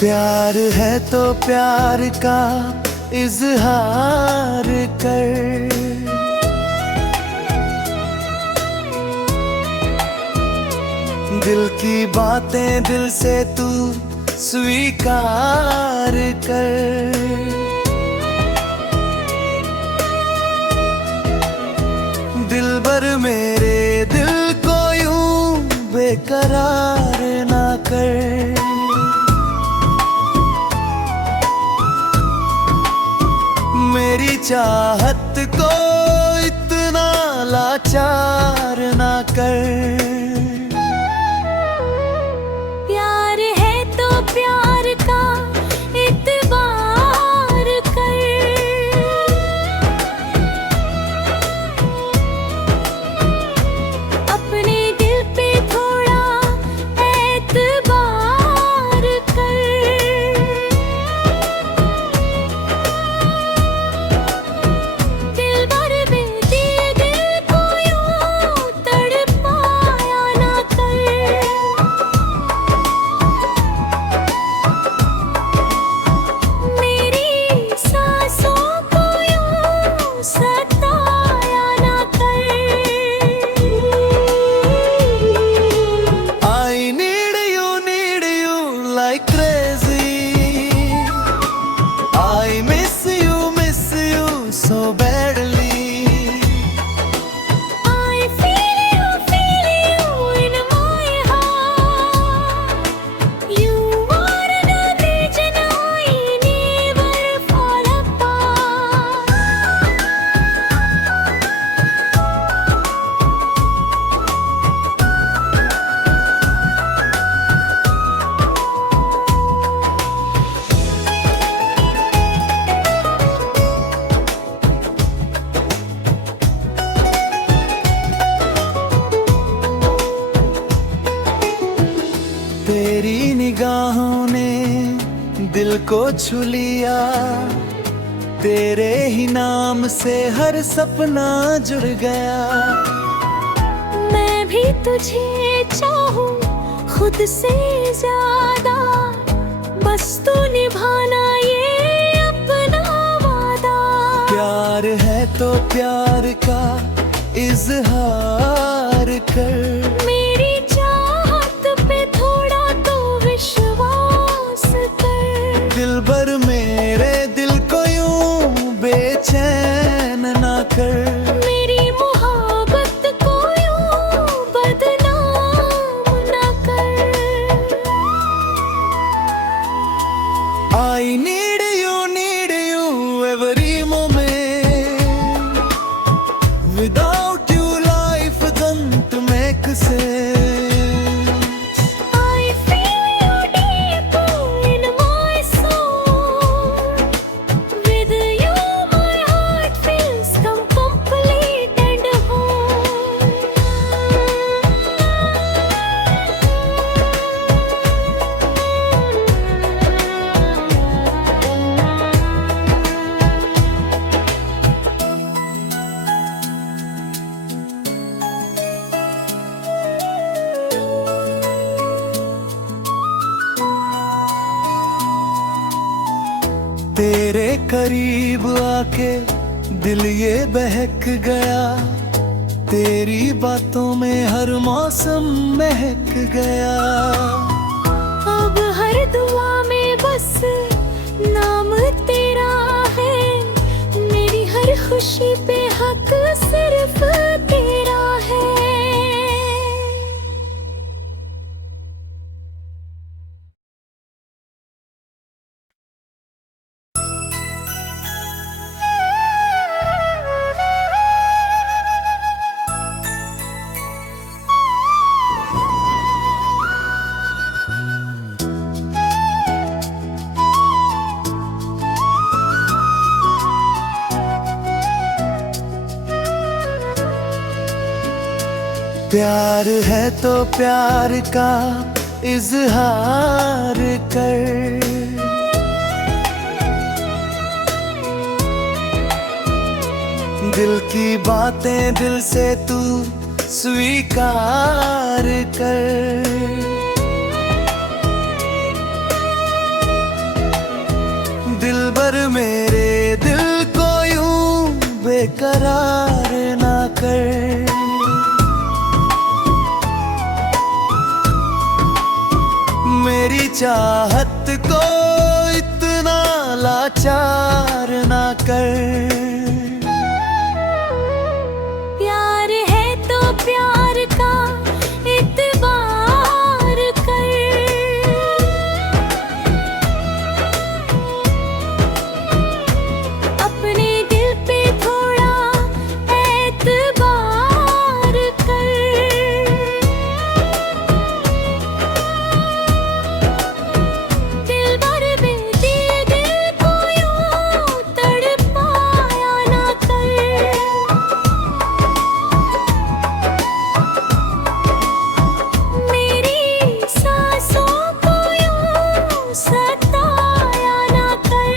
प्यार है तो प्यार का इजहार कर। दिल की बातें दिल से तू स्वीकार कर। दिलबर मेरे दिल को यूं बेकरार ना कर। मेरी चाहत को इतना लाचार ना कर। प्यार है तो प्यार का इतबार कर। अपने दिल पे थोड़ा एतबार कर। दिलबर बेदर्द दिल को यूं तड़पाया ना कर। मेरी सांसों को यूं सताया ना कर। I need you like crazy. I miss you so badly. I feel you in my heart. You are the reason I never fall apart. तेरी निगाहों ने दिल को छू लिया। तेरे ही नाम से हर सपना जुड़ गया। मैं भी तुझे चाहूं खुद से ज्यादा। बस तू निभाना ये अपना वादा। प्यार है तो प्यार का इजहार कर। मेरी चाहत पे थोड़ा तो विश्वास कर। दिलबर मेरे दिल को यूं बेचैन ना कर। मेरी मोहब्बत को यूं बदनाम ना कर। I need you every moment. Without you life doesn't make sense. I feel you deep in my soul. With you my heart feels complete and whole. तेरे करीब आके दिल ये बहक गया। तेरी बातों में हर मौसम महक गया। अब हर दुआ में बस नाम तेरा है। मेरी हर खुशी पे हक सिर्फ तेरा है। प्यार है तो प्यार का इजहार कर। दिल की बातें दिल से तू स्वीकार कर। भर मेरे दिल को यूं बेकरार ना कर। मेरी चाहत को इतना लाचार ना कर। प्यार है तो प्यार का इतबार कर। अपने दिल पे थोड़ा एतबार कर। दिल भर बेदिल दिल को यूं तड़पाया ना कर। मेरी सांसों को यूं सताया ना कर।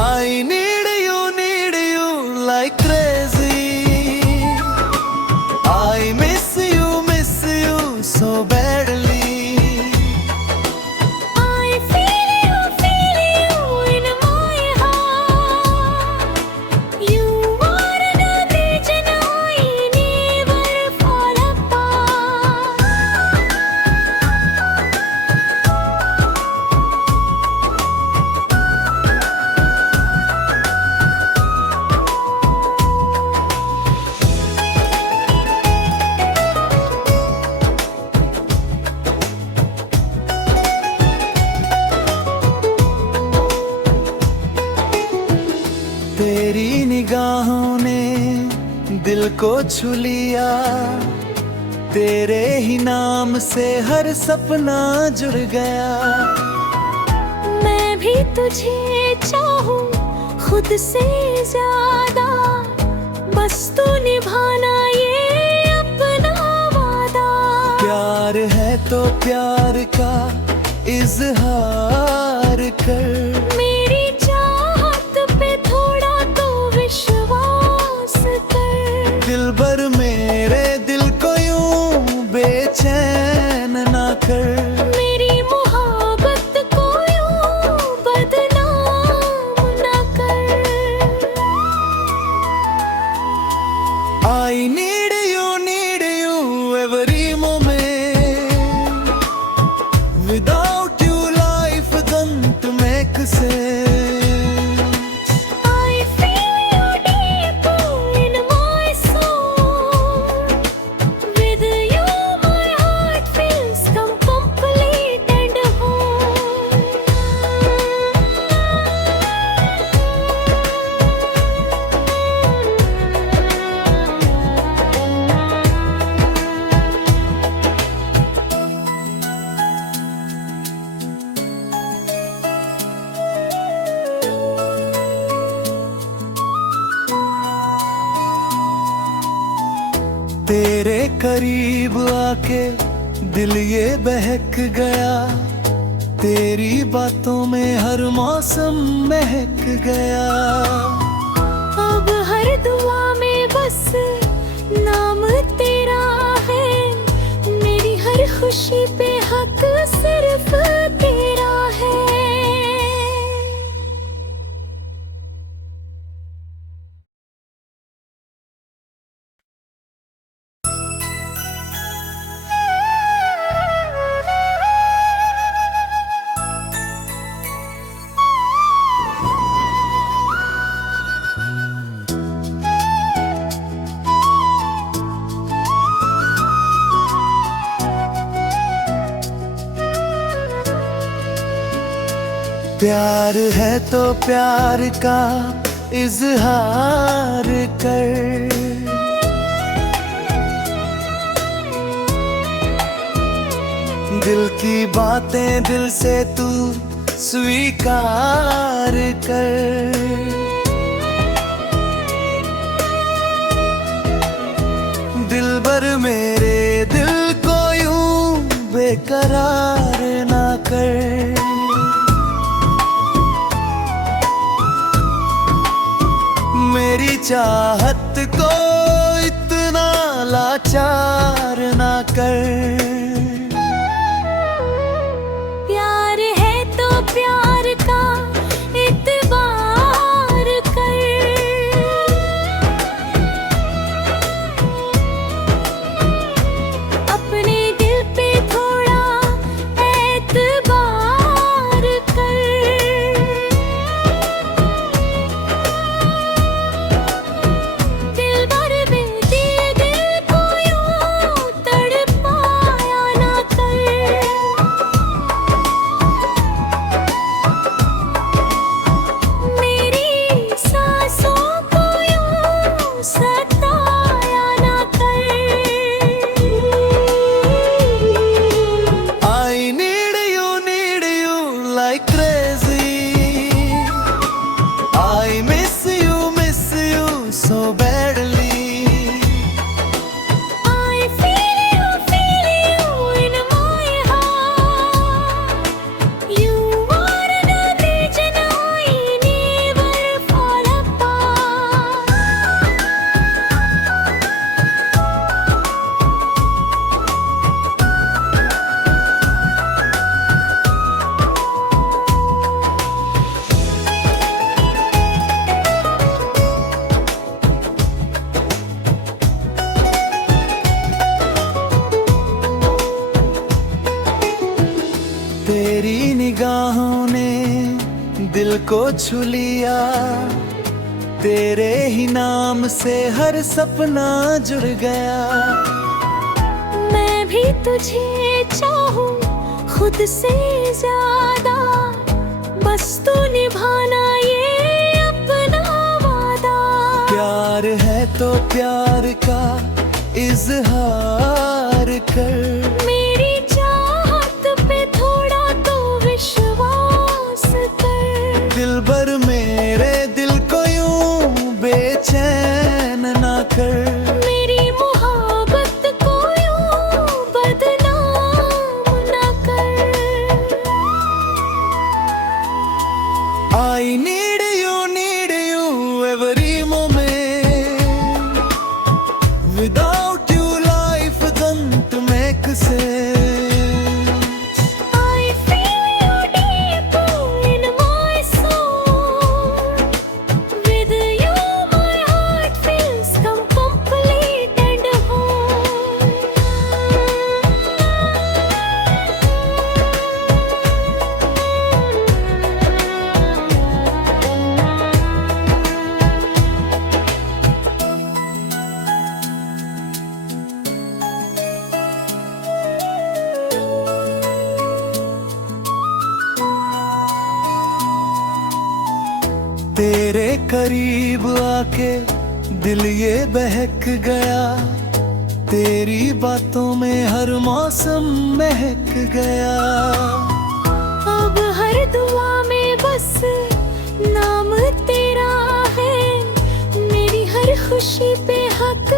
I need you like crazy. I miss you so badly. I feel you in my heart. You are the reason I never fall apart. तेरी निगाहों ने दिल को छू लिया। तेरे ही नाम से हर सपना जुड़ गया। मैं भी तुझे चाहूं खुद से ज्यादा। बस तू निभाना ये अपना वादा। प्यार है तो प्यार का इजहार कर। मेरी चाहत पे थोड़ा तो विश्वास कर। दिल भर मेरे दिल को यूं बेचैन ना कर। मेरी मोहब्बत को यूं बदनाम ना कर। I need you every moment. Without you life doesn't make sense. I feel you deep in my soul. With you my heart feels complete and whole. तेरे करीब आके दिल ये बहक गया। तेरी बातों में हर मौसम महक गया। अब हर दुआ में बस नाम तेरा है। मेरी हर खुशी पे हक सिर्फ तेरा है। प्यार है तो प्यार का इजहार कर। दिल की बातें दिल से तू स्वीकार कर। दिल भर मेरे दिल को यूं बेकरार ना कर। मेरी चाहत को इतना लाचार ना कर। प्यार है को छू लिया, तेरे ही नाम से हर सपना जुड़ गया। मैं भी तुझे चाहूं खुद से ज्यादा, बस तू निभाना ये अपना वादा। प्यार है तो प्यार का इजहार कर, मेरी चाहत पे थोड़ा तो विश्वास कर। दिल भर मेरे दिल को यूं बेचैन ना कर। मेरी मोहब्बत को यूं बदनाम ना कर। I need you every moment. Without you life doesn't make sense. I feel you deep in my soul. With you my heart feels complete and whole. तेरे करीब आके दिल ये बहक गया, तेरी बातों में हर मौसम महक गया। अब हर दुआ में बस नाम तेरा है, मेरी हर खुशी पे हक